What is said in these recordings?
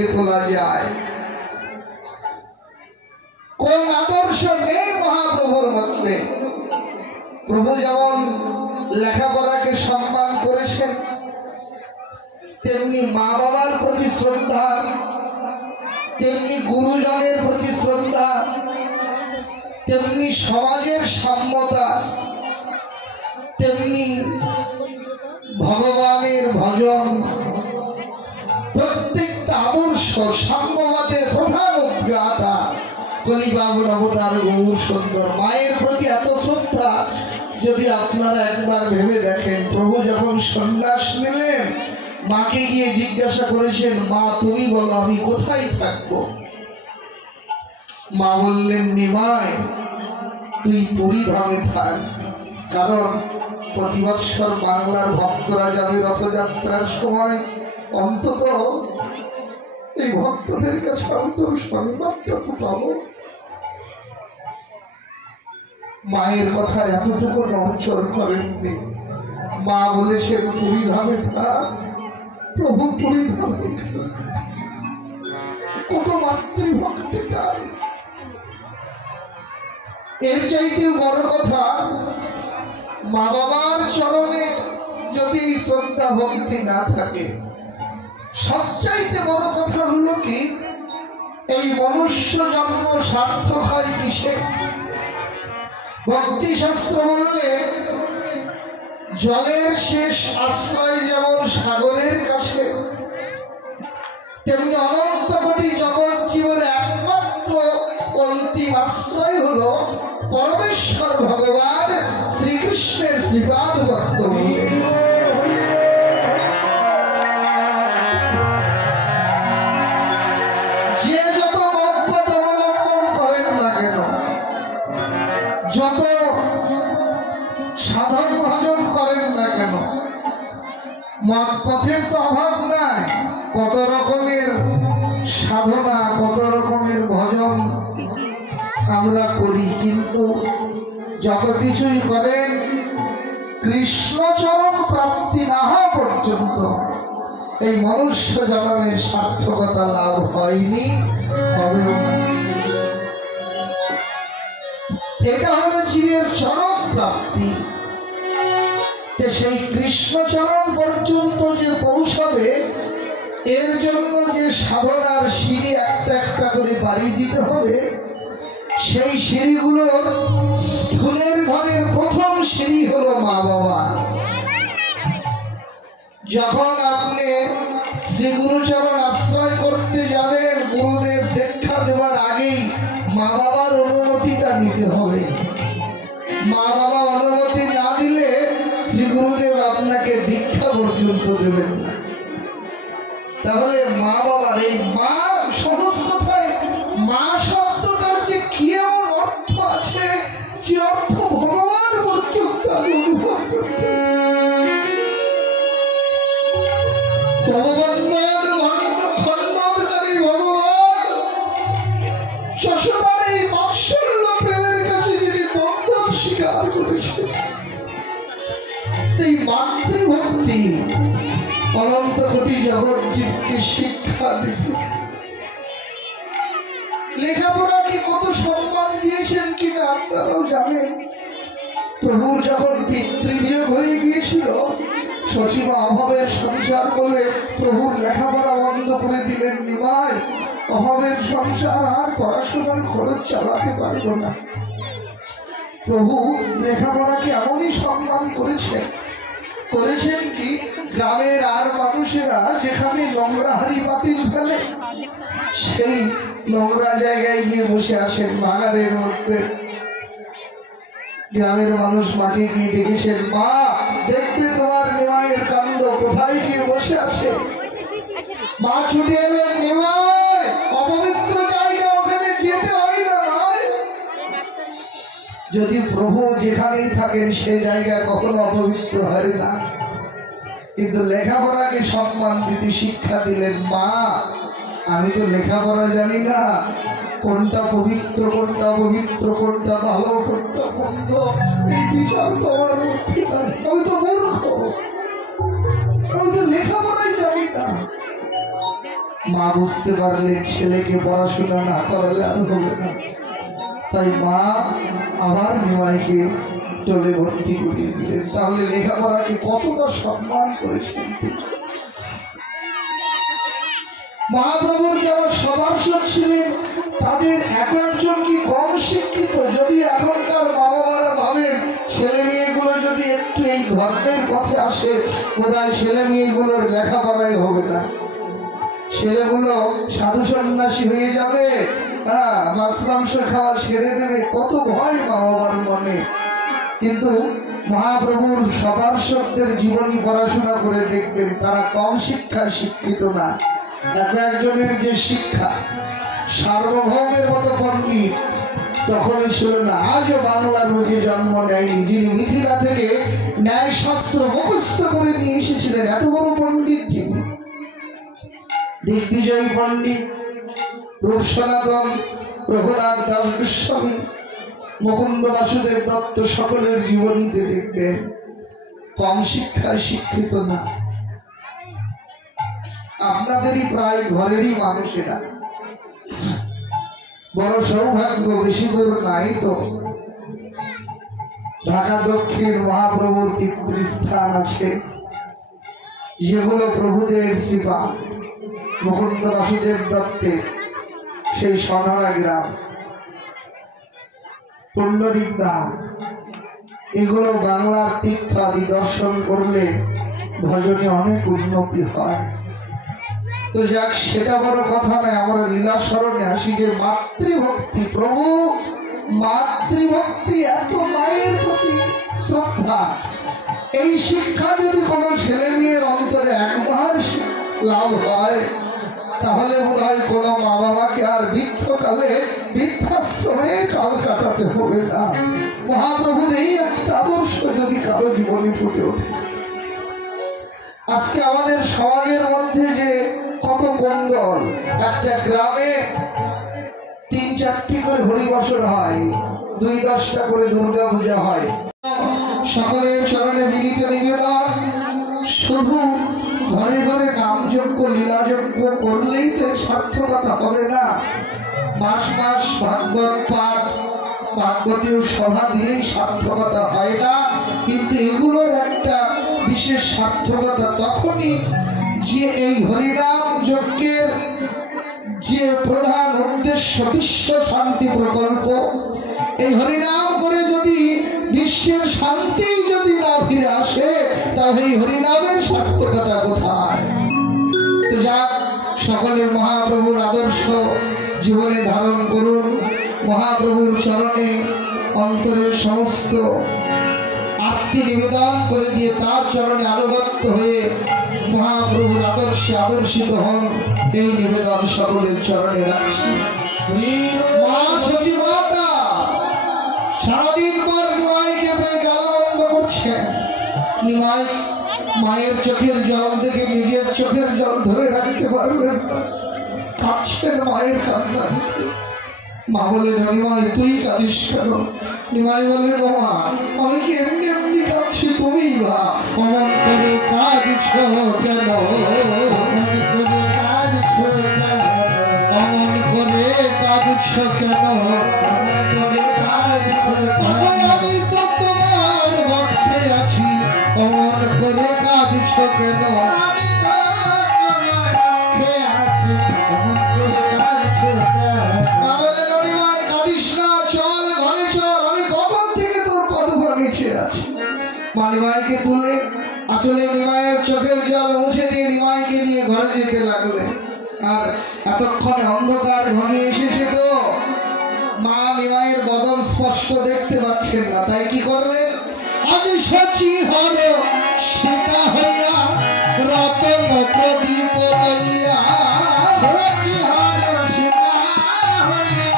ফুটিয়ে তোলা যায়। কোন আদর্শ নেই মহাপ্রভুর মধ্যে। প্রভু যেমন লেখাপড়াকে সম্মান করেছেন, তেমনি মা বাবার প্রতি শ্রদ্ধা, তেমনি গুরুজনের প্রতি শ্রদ্ধা, তেমনি সমাজের সাম্যতা, তেমনি ভগবানের ভজন, প্রত্যেকটা আদর্শ সাম্যবাদের প্রধান অজ্ঞাতা কলিবাবুর অবতার গৌর সুন্দর। মায়ের প্রতি এত শ্রদ্ধা, যদি আপনারা একবার ভেবে দেখেন, প্রভু যখন সন্ন্যাস নিলেন মাকে গিয়ে জিজ্ঞাসা করেছেন, মা তুমি বলো আমি কোথায় থাকবো? মা বললেন, নিমাই তুই পুরীধামে থাক, কারণ প্রতি বৎসর বাংলার ভক্তরা যাবে রথযাত্রার সময়, অন্তত এই ভক্তদের কাছে আমি তোর সংবাদটা তো পাবো। মায়ের কথা এতটুকু নড়চড় করেননি। মা বলেছেন পুরীধামে থাক, প্রভু পুরীধামে থাক। কত মাতৃভক্তি তার! এর চাইতে বড় কথা, মা বাবার চরণে যদি শ্রদ্ধা ভক্তি না থাকে, সবচাইতে বড় কথা হলো কি, এই মনুষ্য জন্ম সার্থক হয় কিসে? ভক্তি শাস্ত্র বললে জলের শেষ আশ্রয় যেমন সাগরের কাছে, তেমনি অনন্ত কোটি জগৎ জীবনের একমাত্র অন্তিম আশ্রয় হলো পরমেশ্বর ভগবান শ্রীকৃষ্ণের শ্রীপাদ পদ্ম। যে যত মতপথ অবলম্বন করেন না কেন, যত সাধন ভজন করেন না কেন, মত পথের তো অভাব নাই। কত রকমের সাধনা, কত রকমের ভজন আমরা করি, কিন্তু যত কিছুই করেন কৃষ্ণচরণ প্রাপ্তি না হওয়া পর্যন্ত এই মনুষ্য জন্মের সার্থকতা লাভ হয়নি, হবেও না। এটা হলো জীবের চরম প্রাপ্তি। সেই কৃষ্ণচরণ পর্যন্ত যে পৌঁছাবে, এর জন্য যে সাধনার সিঁড়ি একটা একটা করে বাড়ি দিতে হবে, সেই সিঁড়িগুলোর স্থূলের ঘরের প্রথম সিঁড়ি হলো মা বাবা। যখন আপনি শ্রী গুরুচরণ আশ্রয় করতে যাবেন, গুরুদেব দীক্ষা দেওয়ার আগেই মা বাবার অনুমতিটা নিতে হবে। মা বাবা অনুমতি না দিলে শ্রী গুরুদেব আপনাকে দীক্ষা পর্যন্ত দেবেন না। তাহলে মা বাবার এই মা, সহজ কথায় মা শব্দটার যে কি এমন অর্থ আছে, যে অর্থ ভগবান পর্যন্ত আমি অনুভব করতে। খণ্ডনকারী ভগবান যশোদার এই বাৎসল্য প্রেমের কাছে যিনি বন্ধন স্বীকার করেছে, এই মাতৃভক্তি অনন্ত কোটি জগৎ জীবকে শিক্ষা দিতে। লেখাপড়াকে কত সম্মান দিয়েছেন কিনা আপনারাও জানেন। প্রভুর যখন পিতৃবিয়োগ হয়ে গিয়েছিল, সচিবা অভাবের সংসার করলে প্রভুর লেখাপড়া বন্ধ করে দিলেন। নিমাই, অভাবের সংসার, আর পড়াশোনার খরচ চালাতে পারবো না। প্রভু লেখাপড়াকে এমনই সম্মান করেছেন কি, গ্রামের আর মানুষেরা যেখানে নোংরা হাড়ি পাতিল ফেলে, সেই নোংরা জায়গায় গিয়ে বসে আসেন বাগানের মধ্যে। গ্রামের মানুষ মাকে গিয়ে ডেকেছেন, মা দেখবে তোমার নিমাইয়ের কাণ্ড, কোথায় গিয়ে বসে আসে। মা ছুটে এলেন, নিমাই অপবিত্র জায়গা, ওখানে যেতে হয় না। যদি প্রভু যেখানেই থাকেন সে জায়গায় কখনো অপবিত্র হয় না। কিন্তু লেখাপড়াকে সম্মান দিতে শিক্ষা দিলেন। মা, আমি তো লেখাপড়া জানি না, কোনটা পবিত্র, কোনটা অপবিত্র, কোনটা ভালো, কোনটা মন্দ, এই বিচার তো আমার মধ্যে নাই। আমি তো মূর্খ, আমি তো লেখাপড়াই জানি না। মা বুঝতে পারলেন ছেলেকে পড়াশোনা না করালে আর হবে না, তাই মা আবার নিমাইকে টোলে ভর্তি করিয়ে দিলেন। তাহলে লেখাপড়াকে কতটা সম্মান করেছেন তিনি। মহাপ্রভুর যারা সদস্য ছিলেন তাদের এক একজন কি কম শিক্ষিত? যদি এখনকার মা বাবারা ভাবেন ছেলে মেয়েগুলো যদি একটু এই ধর্মের পথে আসে বোধহয় ছেলে মেয়েগুলোর লেখাপড়াই হবে না, ছেলেগুলো সাধু সন্ন্যাসী হয়ে যাবে, মাছ মাংস খাওয়া ছেড়ে দেবে, কত ভয় মা বাবার মনে। কিন্তু মহাপ্রভুর সদস্যদের জীবনী পড়াশোনা করে দেখবেন তারা কম শিক্ষায় শিক্ষিত না। এক একজনের যে শিক্ষা, সার্বভৌমের মতো পণ্ডিত তখনই ছিল না, আজও বাংলার মুখে জন্ম নেয়নি যিনি মিথিলা থেকে ন্যায় শাস্ত্র মুখস্থ করে নিয়ে এসেছিলেন, এত বড় পণ্ডিত যিনি। দিগ্বিজয়ী পণ্ডিত রূপ সনাতন, রঘুনাথ দাস গোস্বামী, মুকুন্দ বাসুদেব দত্ত সকলের জীবনীতে দেখবেন কম শিক্ষায় শিক্ষিত না। আপনাদেরই প্রায় ঘরেরই মানুষেরা, বড় সৌভাগ্য, বেশি দূর নাই তো ঢাকা দক্ষিণ মহাপ্রভুর পিতৃস্থান আছে যেগুলো প্রভুদের শ্রীপা মুকুন্দ বাসুদেব দত্তের সেই সোনারা গ্রাম, পুণ্ডরিক ধাম, এগুলো বাংলার তীর্থ আদি দর্শন করলে ভজনে অনেক উন্নতি হয়। তো যাক, সেটা বড় কথা নয়, আমরা লীলা স্মরণে আসি যে মাতৃভক্তি, প্রভু মাতৃভক্তি, এত মায়ের প্রতি শ্রদ্ধা, এই শিক্ষা যদি কোনো ছেলে মেয়ের অন্তরে একবার লাভ হয় তাহলে বোধ হয় কোনো মা বাবাকে আর বৃদ্ধকালে বৃদ্ধাশ্রমে কাল কাটাতে হবে না। মহাপ্রভুর এই একটা আদর্শ যদি কারো জীবনে ফুটে ওঠে। আজকে আমাদের সমাজের মধ্যে যে কত কোন্দল, একটা গ্রামে ৩-৪টি করে হরিবসন হয়, ২-১০টা করে দুর্গা পূজা হয়, সকলের চরণে বিনীত নিবেদন, শুধু ঘরে ঘরে নামযজ্ঞ লীলাযজ্ঞ করলেই তো সার্থকতা হবে না। মাস মাস ভাগবত পাঠ, ভাগবতীয় সভা দিয়েই সার্থকতা হয় না। কিন্তু এগুলোর একটা বিশেষ সার্থকতা তখনই যে এই হরিনাম যজ্ঞের যে প্রধান উদ্দেশ্য বিশ্ব শান্তি প্রকল্প, এই হরিনাম করে যদি বিশ্বের শান্তি যদি না ফিরে আসে তাহলে এই হরিনামের সার্থকতা কোথায়? তো যাক, সকলে মহাপ্রভুর আদর্শ জীবনে ধারণ করুন, মহাপ্রভুর চরণে অন্তরের সমস্ত আত্মী নিবেদন করে দিয়ে তার চরণে আনুগত্য হয়ে মহাপ্রভুর আদর্শে আদর্শিত হন, এই নিবেদন সকলের চরণে রাখছি। মা সচিবতা সারাদিন পর নিমাইকে পেয়ে গালমন্দ করছেন। নিমাই মায়ের চোখের জল দেখে নিজের চোখের জল ধরে রাখতে পারলেন না, কাঁদছেন মায়ের কান্না দেখে। মা বলে, নিমাই তুই কাঁদিস কেন? নিমাই বলে, মা আমি কি এমনি এমনি কাঁদছি, তুমি বা অমন করে কাঁদছ কেন? অমন করে কাঁদছ কেন? আমি তো তোমার পক্ষে আছি, অমন করে কাঁদছ কেন? নিমাইকে তুলে আসলে নিমাইয়ের চোখের জল মুছে দিয়ে নিমাইকে নিয়ে ঘরে যেতে লাগলেন। আর এতক্ষণে অন্ধকার ঘনিয়ে এসেছে, তো মা নিমাইয়ের বদন স্পষ্ট দেখতে পাচ্ছেন না, তাই কি করলেন? আমি সচি হর সীতা হইয়া রতন প্রদীপ লইয়া, সচি হর সীতা হইয়া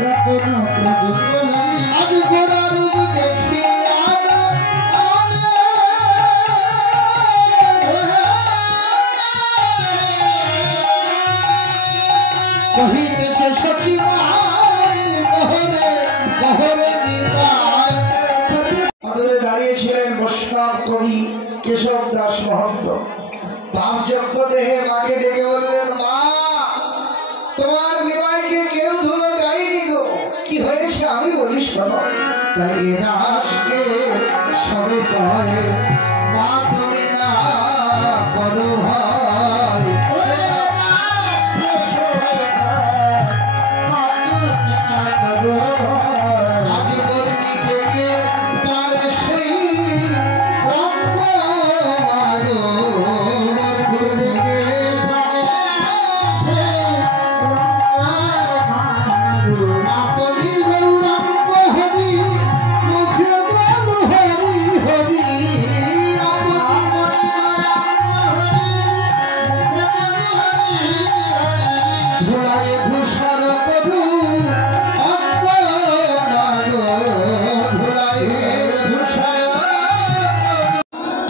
রতন প্রদীপ লইয়া, আজ গোরা রূপ দেখিয়া কহিতেছে সচিবাই মোহরে মোহরে নিতাই। আদরে দাঁড়িয়েছিলেন বৈষ্ণব কবি কেশব দাস মহন্ত। ভাবযজ্ঞ দেহে মাকে ডেকে বললেন, মা তাই রাসকে সবে কয় মা তুমি না করো হয়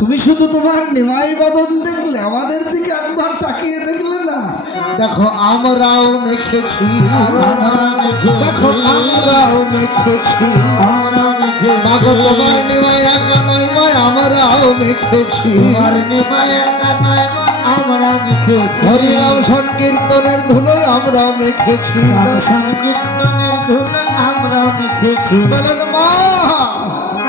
তুমি শুধু তোমার নিমাই বদন দেখলে আমাদের দিকে একবার তাকিয়ে দেখলে না দেখো আমরাও মেখেছি দেখো আমরাও মেখেছি তোমার নিমাই একা নয় নয় আমরাও মেখেছি হরিনাম সংকীর্তনের ধুলোয় আমরাও মেখেছি সংকীর্তনের ধুলোয় আমরাও মেখেছি বলেন মা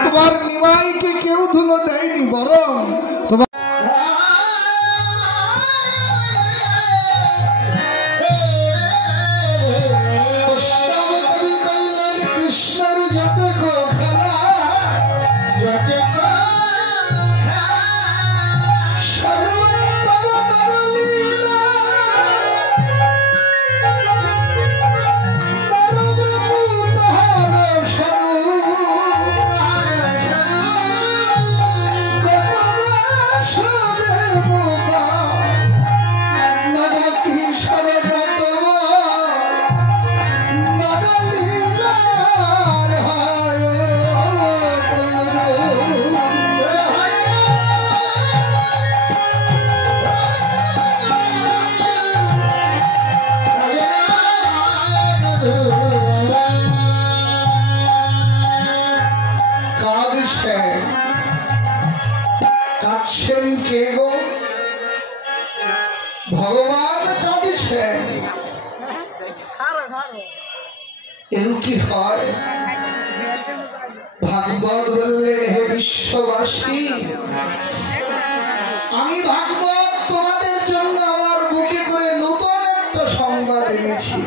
তোমার নিমাইকে কেউ ধুলো দেয়নি বরং তোমার কৃষ্ণের জটে খেলা কাঁদছেন কে গো ভগবান কাঁদছেন এও কি হয় ভাগবত বললেন হে বিশ্ববাসী আমি ভাগবত তোমাদের জন্য আমার বুকে করে নতুন একটা সংবাদ এনেছি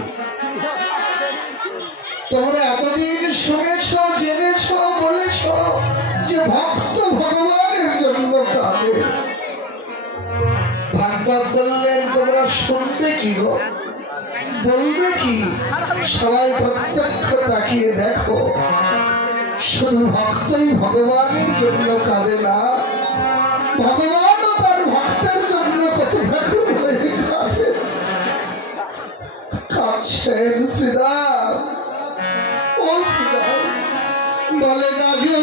তোমরা এতদিন শুনেছ জেনেছ বলেছ যে ভক্ত ভগবানের জন্য কাঁদে ভাগবত বললেন তোমরা শুনবে কি গো বলবে কি সবাই প্রত্যক্ষ তাকিয়ে দেখো শুধু ভক্তই ভগবানের জন্য কাঁদে না ভগবানও তার ভক্তের জন্য কত ব্যাকুল হয়ে কাঁদে কাঁদছেন শ্রীরাম ও শ্রীরাম বলে গাজু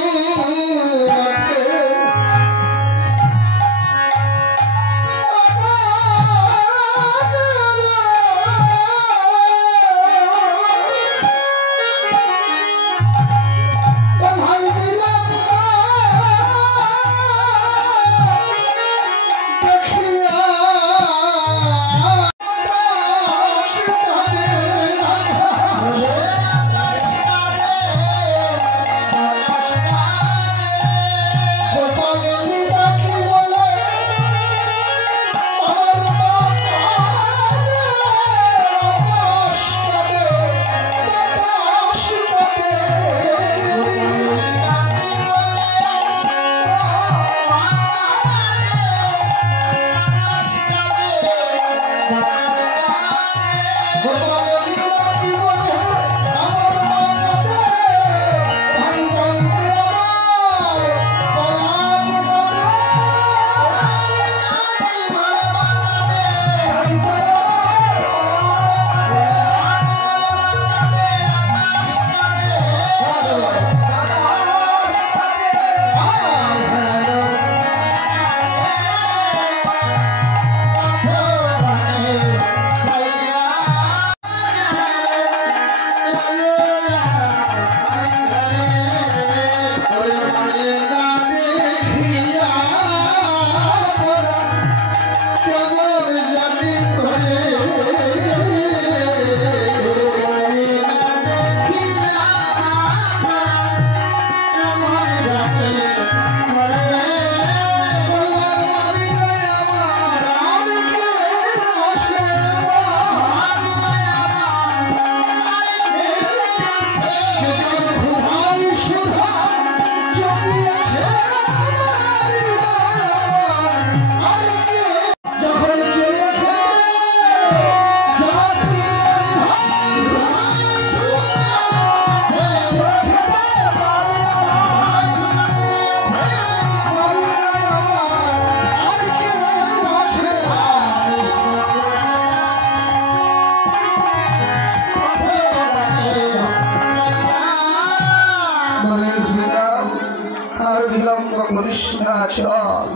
করিস না, চল।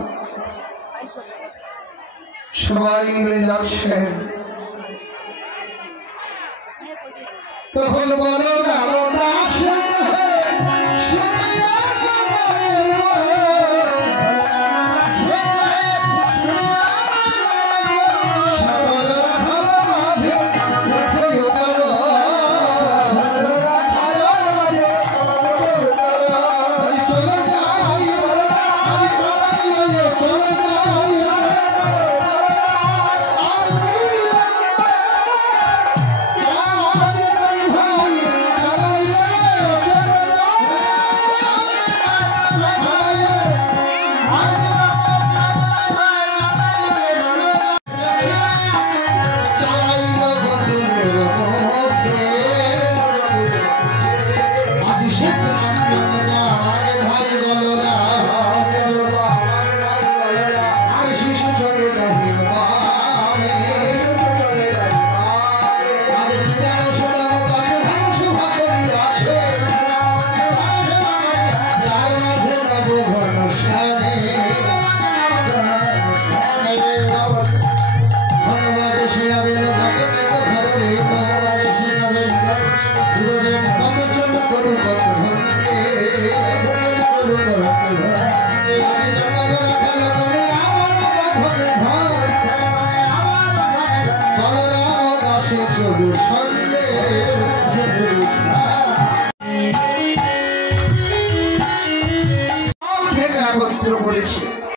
সবাই মিলে যাচ্ছেন। তখন বলো না